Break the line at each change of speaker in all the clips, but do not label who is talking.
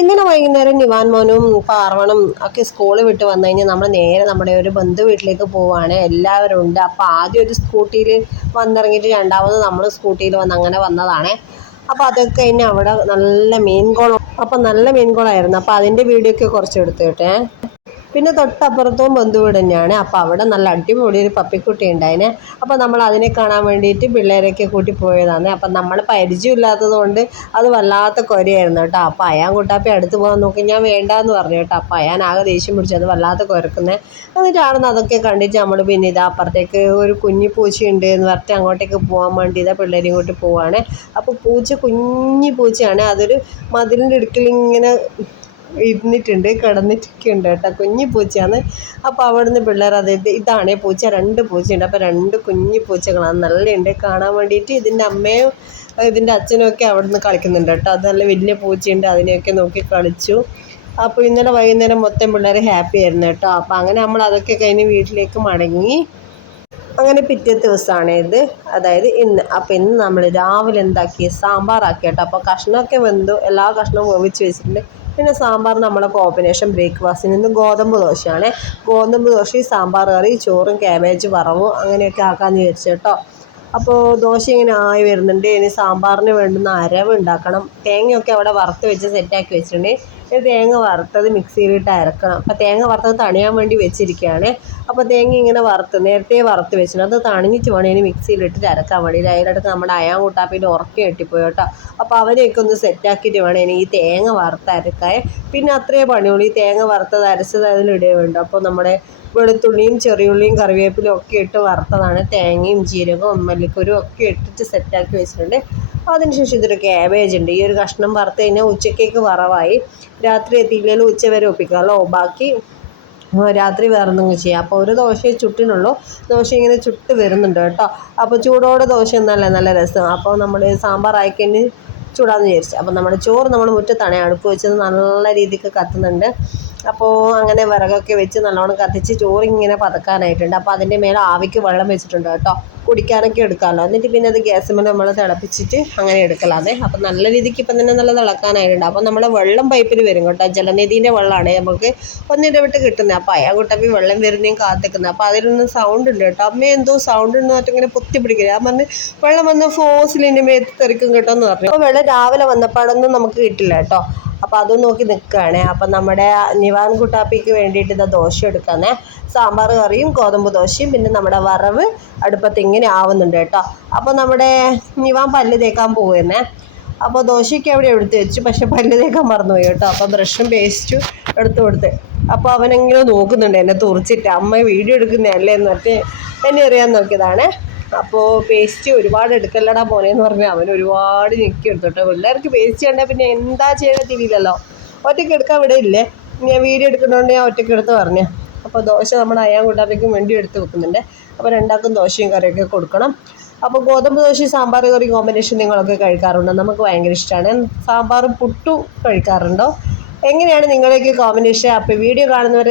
ഇന്നലെ വൈകുന്നേരം നിവാൻ മോനും പാർവണും ഒക്കെ സ്കൂളിൽ വിട്ട് വന്നു കഴിഞ്ഞാൽ നമ്മൾ നേരെ നമ്മുടെ ഒരു ബന്ധു വീട്ടിലേക്ക് പോവുകയാണ് എല്ലാവരും ഉണ്ട്. അപ്പോൾ ആദ്യം ഒരു സ്കൂട്ടിയിൽ വന്നിറങ്ങിയിട്ട് രണ്ടാമത് നമ്മൾ സ്കൂട്ടിയിൽ വന്ന് അങ്ങനെ വന്നതാണ്. അപ്പോൾ അതൊക്കെ കഴിഞ്ഞ് അവിടെ നല്ല മീൻ കുളം അപ്പോൾ നല്ല മീൻ കുളമായിരുന്നു അപ്പോൾ അതിന്റെ വീഡിയോ ഒക്കെ കുറച്ച് എടുത്തു കേട്ടേ. പിന്നെ തൊട്ടപ്പുറത്തും ബന്ധുവീട് തന്നെയാണ്. അപ്പോൾ അവിടെ നല്ല അടിപൊളി ഒരു പപ്പിക്കുട്ടി ഉണ്ടായിനെ. അപ്പോൾ നമ്മൾ അതിനെ കാണാൻ വേണ്ടിയിട്ട് പിള്ളേരൊക്കെ കൂട്ടി പോയതാണ്. അപ്പം നമ്മൾ പരിചയമില്ലാത്തത് കൊണ്ട് അത് വല്ലാത്ത കൊരയായിരുന്നു കേട്ടോ. അപ്പോൾ അയാൻ കൂട്ടാപ്പി അടുത്ത് പോകാൻ നോക്കി ഞാൻ വേണ്ടാന്ന് പറഞ്ഞു കേട്ടോ. അപ്പോൾ അയാൻ ആകെ ദേഷ്യം പിടിച്ചു അത് വല്ലാത്ത കുരക്കുന്നത് എന്നിട്ടാണെന്ന് അതൊക്കെ കണ്ടിട്ട് നമ്മൾ പിന്നെ ഇതാ അപ്പുറത്തേക്ക് ഒരു കുഞ്ഞി പൂച്ചയുണ്ട് എന്ന് പറഞ്ഞിട്ട് അങ്ങോട്ടേക്ക് പോകാൻ വേണ്ടി ഇതാ പിള്ളേരെയും കൂട്ടി പോവാണ്. അപ്പോൾ പൂച്ച കുഞ്ഞി പൂച്ചയാണ്. അതൊരു മതിലിന്റെ ഇടുക്കിൽ ഇങ്ങനെ ഇരുന്നിട്ടുണ്ട് കിടന്നിട്ടൊക്കെ ഉണ്ട് കേട്ടോ. കുഞ്ഞു പൂച്ചയാണ്. അപ്പോൾ അവിടുന്ന് പിള്ളേർ അതായത് ഇതാണ് പൂച്ച രണ്ട് പൂച്ചയുണ്ട്. അപ്പോൾ രണ്ട് കുഞ്ഞു പൂച്ചകളാണ്. നല്ലുണ്ട് കാണാൻ വേണ്ടിയിട്ട് ഇതിന്റെ അമ്മയും ഇതിന്റെ അച്ഛനും ഒക്കെ അവിടുന്ന് കളിക്കുന്നുണ്ട് കേട്ടോ. അത് നല്ല വലിയ പൂച്ചയുണ്ട്. അതിനെയൊക്കെ നോക്കി കളിച്ചു. അപ്പോൾ ഇന്നലെ വൈകുന്നേരം മൊത്തം പിള്ളേർ ഹാപ്പി ആയിരുന്നു കേട്ടോ. അപ്പോൾ അങ്ങനെ നമ്മൾ അതൊക്കെ കഴിഞ്ഞ് വീട്ടിലേക്ക് മടങ്ങി. അങ്ങനെ പിറ്റേ ദിവസമാണ് ഇത്. അതായത് ഇന്ന്. അപ്പോൾ ഇന്ന് നമ്മൾ രാവിലെ എന്താക്കി സാമ്പാറാക്കി കേട്ടോ. അപ്പോൾ കഷ്ണമൊക്കെ വെന്തു. എല്ലാ കഷ്ണവും വേവിച്ച് വെച്ചിട്ടുണ്ട്. പിന്നെ സാമ്പാർ നമ്മളെ കോമ്പിനേഷൻ ബ്രേക്ക്ഫാസ്റ്റിന് ഇന്ന് ഗോതമ്പ് ദോശയാണ്. ഗോതമ്പ് ദോശയും സാമ്പാർ കറി ചോറും ക്യാബേജ് വറവും അങ്ങനെയൊക്കെ ആക്കാമെന്ന് വിചാരിച്ചു കേട്ടോ. അപ്പോൾ ദോശ ഇങ്ങനെ ആയി വരുന്നുണ്ട്. ഇനി സാമ്പാറിന് വേണ്ടുന്ന അരവ് ഉണ്ടാക്കണം. തേങ്ങയൊക്കെ അവിടെ വറുത്ത് വെച്ച് സെറ്റാക്കി വെച്ചിട്ടുണ്ട്. തേങ്ങ വറുത്തത് മിക്സിയിലിട്ട് അരക്കണം. അപ്പോൾ തേങ്ങ വറുത്തത് തണിയാൻ വേണ്ടി വെച്ചിരിക്കുകയാണ്. അപ്പോൾ തേങ്ങ ഇങ്ങനെ വറുത്ത് നേരത്തെ വറുത്ത് വെച്ചിട്ട് അത് തണിഞ്ഞിട്ട് വേണം ഇനി മിക്സിയിലിട്ടിട്ട് അരക്കാൻ വേണ്ടി അതിനടുത്ത് നമ്മുടെ അയാൻ കൂട്ടാപ്പിന്റെ ഉറക്കം കെട്ടിപ്പോയി കേട്ടോ. അപ്പോൾ അവരെയൊക്കെ ഒന്ന് സെറ്റാക്കിയിട്ട് വേണം ഇനി ഈ തേങ്ങ വറുത്ത് അരക്കാൻ. പിന്നെ അത്രയേ പണിയുള്ളൂ. ഈ തേങ്ങ വറുത്തത് അരച്ചത് അതിലിടുകയും വേണ്ട. അപ്പോൾ നമ്മുടെ വെളുത്തുള്ളിയും ചെറിയുള്ളിയും കറിവേപ്പിലും ഒക്കെ ഇട്ട് വറുത്തതാണ്. തേങ്ങയും ജീരകവും മല്ലിക്കുരും ഒക്കെ ഇട്ടിട്ട് സെറ്റാക്കി വെച്ചിട്ടുണ്ട്. അതിനുശേഷം ഇതൊരു ക്യാബേജ് ഉണ്ട്. ഈ ഒരു കഷ്ണം വറുത്ത് കഴിഞ്ഞാൽ ഉച്ചക്കേക്ക് വറവായി. രാത്രി എത്തിയില്ലെങ്കിൽ ഉച്ച വരെ ഒപ്പിക്കാമല്ലോ ബാക്കി രാത്രി വേറെ എന്തെങ്കിലും ചെയ്യാം. അപ്പോൾ ഒരു ദോശയെ ചുട്ടിനുള്ളൂ. ദോശ ഇങ്ങനെ ചുട്ട് വരുന്നുണ്ട് കേട്ടോ. അപ്പോൾ ചൂടോടെ ദോശ എന്നല്ല നല്ല രസം. അപ്പോൾ നമ്മൾ സാമ്പാർ ആയിക്കഴിഞ്ഞ് ചൂടാന്ന് വിചാരിച്ചു. അപ്പോൾ നമ്മുടെ ചോറ് നമ്മൾ മുറ്റത്താണ് അടുപ്പ് വെച്ചത്. നല്ല രീതിക്ക് കത്തുന്നുണ്ട്. അപ്പോൾ അങ്ങനെ വിറകൊക്കെ വെച്ച് നല്ലോണം കത്തിച്ച് ചോറിങ്ങനെ പതക്കാനായിട്ടുണ്ട്. അപ്പോൾ അതിന്റെ മേലെ ആവിക്ക് വെള്ളം വെച്ചിട്ടുണ്ട് കേട്ടോ. കുടിക്കാനൊക്കെ എടുക്കാമല്ലോ. എന്നിട്ട് പിന്നെ അത് ഗ്യാസ് മേലെ നമ്മൾ തിളപ്പിച്ചിട്ട് അങ്ങനെ എടുക്കലാതെ അപ്പം നല്ല രീതിക്ക് ഇപ്പം തന്നെ നല്ല തിളക്കാനായിട്ടുണ്ട്. അപ്പം നമ്മൾ വെള്ളം പൈപ്പിൽ വരും കേട്ടോ. ജലനിധീന്റെ വെള്ളമാണ് നമുക്ക് ഒന്നിടവിട്ട് കിട്ടുന്നത് അപ്പോൾ അയാൾ കുട്ടപ്പി വെള്ളം വരുന്നതും കാത്തിക്കുന്നത് അപ്പോൾ അതിലൊന്നും സൗണ്ട് ഉണ്ട് കേട്ടോ. അമ്മ എന്തോ സൗണ്ട് പറഞ്ഞിട്ട് ഇങ്ങനെ പൊത്തി പിടിക്കില്ല ഞാൻ പറഞ്ഞ് വെള്ളം വന്ന് ഫോസിലിന്റെ മേത്ത് തെറിക്കും കേട്ടോ എന്ന് പറഞ്ഞു. അപ്പോൾ വെള്ളം രാവിലെ വന്നപ്പോഴൊന്നും നമുക്ക് കിട്ടില്ല കേട്ടോ. അപ്പോൾ അതും നോക്കി നിൽക്കുകയാണ് അപ്പം നമ്മുടെ നിവാൻ കുട്ടാപ്പിക്ക് വേണ്ടിയിട്ട് ഇതാ ദോശ എടുക്കാന്നേ. സാമ്പാർ കറിയും ഗോതമ്പ് ദോശയും പിന്നെ നമ്മുടെ വറവ് അടുപ്പത്ത് ഇങ്ങനെ ആവുന്നുണ്ട് കേട്ടോ. അപ്പോൾ നമ്മുടെ നിവാൻ പല്ല് തേക്കാൻ പോകുന്നേ അപ്പോൾ ദോശയ്ക്ക് അവിടെ എടുത്ത് വെച്ചു പക്ഷെ പല്ല് തേക്കാൻ മറന്നുപോയി കേട്ടോ. അപ്പോൾ ബ്രഷും പേസ്റ്റും എടുത്തു കൊടുത്ത്. അപ്പോൾ അവനെങ്ങനെ നോക്കുന്നുണ്ട് എന്നെ തുറച്ചിട്ട്. അമ്മ വീഡിയോ എടുക്കുന്നതല്ലേ എന്ന് പറഞ്ഞിട്ട് എന്നെ അറിയാൻ നോക്കിയതാണ്. അപ്പോൾ പേസ്റ്റ് ഒരുപാട് എടുക്കല്ലടാ മോനെ എന്ന് പറഞ്ഞാൽ അവൻ ഒരുപാട് ഞെക്കി എടുത്തോട്ടെ പിള്ളേർക്ക് പേസ്റ്റ് കണ്ടാൽ പിന്നെ എന്താ ചെയ്യണ തിരിയില്ലല്ലോ. ഒറ്റയ്ക്ക് എടുക്കാൻ ഇവിടെ ഇല്ലേ? ഞാൻ വീഡിയോ എടുക്കുന്നതുകൊണ്ട് ഞാൻ ഒറ്റയ്ക്ക് എടുത്ത് പറഞ്ഞു. അപ്പോൾ ദോശ നമ്മുടെ അയാൻ കൂട്ടാത്തേക്കും വേണ്ടി എടുത്ത് വെക്കുന്നുണ്ട്. അപ്പോൾ രണ്ടാൾക്കും ദോശയും കറിയൊക്കെ കൊടുക്കണം. അപ്പോൾ ഗോതമ്പ് ദോശയും സാമ്പാർ കറി കോമ്പിനേഷൻ നിങ്ങളൊക്കെ കഴിക്കാറുണ്ടോ? നമുക്ക് ഭയങ്കര ഇഷ്ടമാണ് സാമ്പാറും പുട്ടും കഴിക്കാറുണ്ടോ? എങ്ങനെയാണ് നിങ്ങളൊക്കെ കോമ്പിനേഷൻ അപ്പോൾ വീഡിയോ കാണുന്നവർ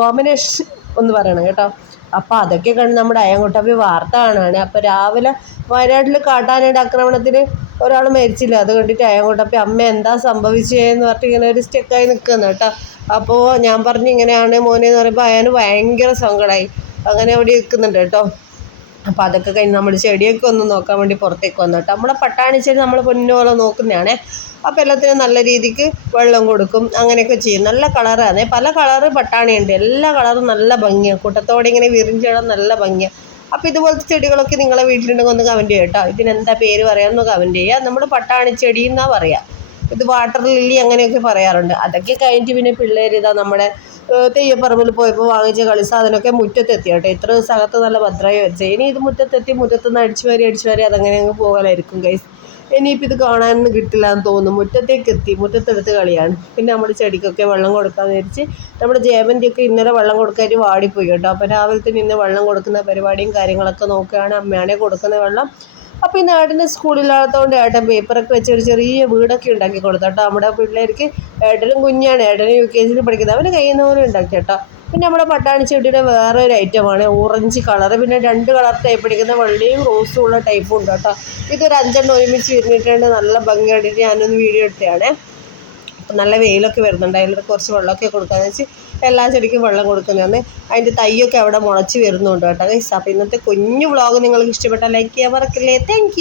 കോമ്പിനേഷൻ ഒന്ന് പറയണം കേട്ടോ. അപ്പോൾ അതൊക്കെ കണ്ട് നമ്മുടെ അയൻകുട്ടപ്പി വാർത്ത കാണുകയാണ് അപ്പോൾ രാവിലെ വയനാട്ടിൽ കാട്ടാനയുടെ ആക്രമണത്തിൽ ഒരാൾ മരിച്ചില്ല. അത് കണ്ടിട്ട് അയൻകുട്ടപ്പി അമ്മ എന്താ സംഭവിച്ചതെന്ന് പറഞ്ഞിട്ട് ഇങ്ങനെ ഒരു സ്റ്റെക്കായി നിൽക്കുന്നു കേട്ടോ. അപ്പോൾ ഞാൻ പറഞ്ഞു ഇങ്ങനെയാണ് മോനെ എന്ന് പറയുമ്പോൾ അയാന് ഭയങ്കര സങ്കടമായി അങ്ങനെ അവിടെ നിൽക്കുന്നുണ്ട് കേട്ടോ. അപ്പോൾ അതൊക്കെ കഴിഞ്ഞ് നമ്മൾ ചെടിയൊക്കെ ഒന്ന് നോക്കാൻ വേണ്ടി പുറത്തേക്ക് വന്നു കേട്ടോ. നമ്മളെ പട്ടാണി ചെടി നമ്മൾ പൊന്നുപോലെ നോക്കുന്നതാണ്. അപ്പോൾ എല്ലാത്തിനും നല്ല രീതിക്ക് വെള്ളം കൊടുക്കും അങ്ങനെയൊക്കെ ചെയ്യും. നല്ല കളറാണ്. പല കളറ് പട്ടാണിയുണ്ട്. എല്ലാ കളറും നല്ല ഭംഗിയാണ് കൂട്ടത്തോടെ ഇങ്ങനെ വിരിഞ്ചിടാൻ നല്ല ഭംഗിയാണ് അപ്പോൾ ഇതുപോലത്തെ ചെടികളൊക്കെ നിങ്ങളെ വീട്ടിലുണ്ടെങ്കിൽ ഒന്ന് കമന്റ് ചെയ്യാം കേട്ടോ. ഇതിനെന്താ പേര് പറയാമെന്ന് കമന്റ് ചെയ്യുക നമ്മൾ പട്ടാണി ചെടി എന്നാണ് പറയുക ഇത് വാട്ടർ ലില്ലി അങ്ങനെയൊക്കെ പറയാറുണ്ട്. അതൊക്കെ കഴിഞ്ഞിട്ട് പിന്നെ പിള്ളേർ ഇതാ നമ്മുടെ തെയ്യപ്പറമ്പിൽ പോയപ്പോൾ വാങ്ങിച്ച കളി സാധനമൊക്കെ മുറ്റത്തെത്തി കേട്ടോ. ഇത്ര ദിവസം നല്ല ഭദ്രമായി വെച്ചത് ഇനി ഇത് മുറ്റത്തെത്തി മുറ്റത്തുനിന്ന് അടിച്ചു വാരി അടിച്ചു വാരി അതങ്ങനെ അങ്ങ് പോകലായിരിക്കും ഗൈസ് ഇനിയിപ്പോൾ ഇത് കാണാനൊന്നും കിട്ടില്ല എന്ന് തോന്നുന്നു. മുറ്റത്തേക്ക് എത്തി. മുറ്റത്തെടുത്ത് കളിയാണ്. പിന്നെ നമ്മുടെ ചെടിക്കൊക്കെ വെള്ളം കൊടുക്കാമെന്ന് വിചാരിച്ച് നമ്മുടെ ജയവന്തിയൊക്കെ ഇന്നലെ വെള്ളം കൊടുക്കാനായിട്ട് വാടിപ്പോയി കേട്ടോ. അപ്പോൾ രാവിലത്തെ നിന്ന് വെള്ളം കൊടുക്കുന്ന പരിപാടിയും കാര്യങ്ങളൊക്കെ നോക്കുകയാണ്. അമ്മയാണെ കൊടുക്കുന്ന വെള്ളം. അപ്പോൾ ഈ നാടിന്റെ സ്കൂളില്ലാത്തതുകൊണ്ട് ഏട്ടൻ പേപ്പറൊക്കെ വെച്ച് ഒരു ചെറിയ വീടൊക്കെ ഉണ്ടാക്കി കൊടുത്തു കേട്ടോ. നമ്മുടെ പിള്ളേർക്ക് ഏട്ടനും കുഞ്ഞാണ്. ഏട്ടനും യു കെ ജിയിൽ പഠിക്കുന്നത്. അവന് കഴിയുന്ന പോലെ ഉണ്ടാക്കി കേട്ടോ. പിന്നെ നമ്മുടെ പട്ടാണി ചെടിയുടെ വേറെ ഒരു ഐറ്റമാണ് ഓറഞ്ച് കളർ പിന്നെ രണ്ട് കളർ ടൈപ്പ് പിടിക്കുന്ന വെള്ളയും റോസും ഉള്ള ടൈപ്പും ഉണ്ട് കേട്ടോ. ഇതൊരു അഞ്ചെണ്ണം ഒരുമിച്ച് ഇരുന്നിട്ടുണ്ട് നല്ല ഭംഗിയായിട്ട് ഞാനൊന്ന് വീഡിയോ എടുത്തതാണ്. ഇപ്പം നല്ല വെയിലൊക്കെ വരുന്നുണ്ട്. അതിൽ കുറച്ച് വെള്ളമൊക്കെ കൊടുക്കാമെന്ന് വെച്ച് എല്ലാ ചെടിക്കും വെള്ളം കൊടുക്കുന്നതാണ് അതിന്റെ തൈയൊക്കെ അവിടെ മുളച്ച് വരുന്നുണ്ട് കേട്ടോ അപ്പോൾ ഇന്നത്തെ കുഞ്ഞു വ്ളോഗ് നിങ്ങൾക്ക് ഇഷ്ടപ്പെട്ടാൽ ലൈക്ക് ചെയ്യാൻ മറക്കില്ലേ. താങ്ക്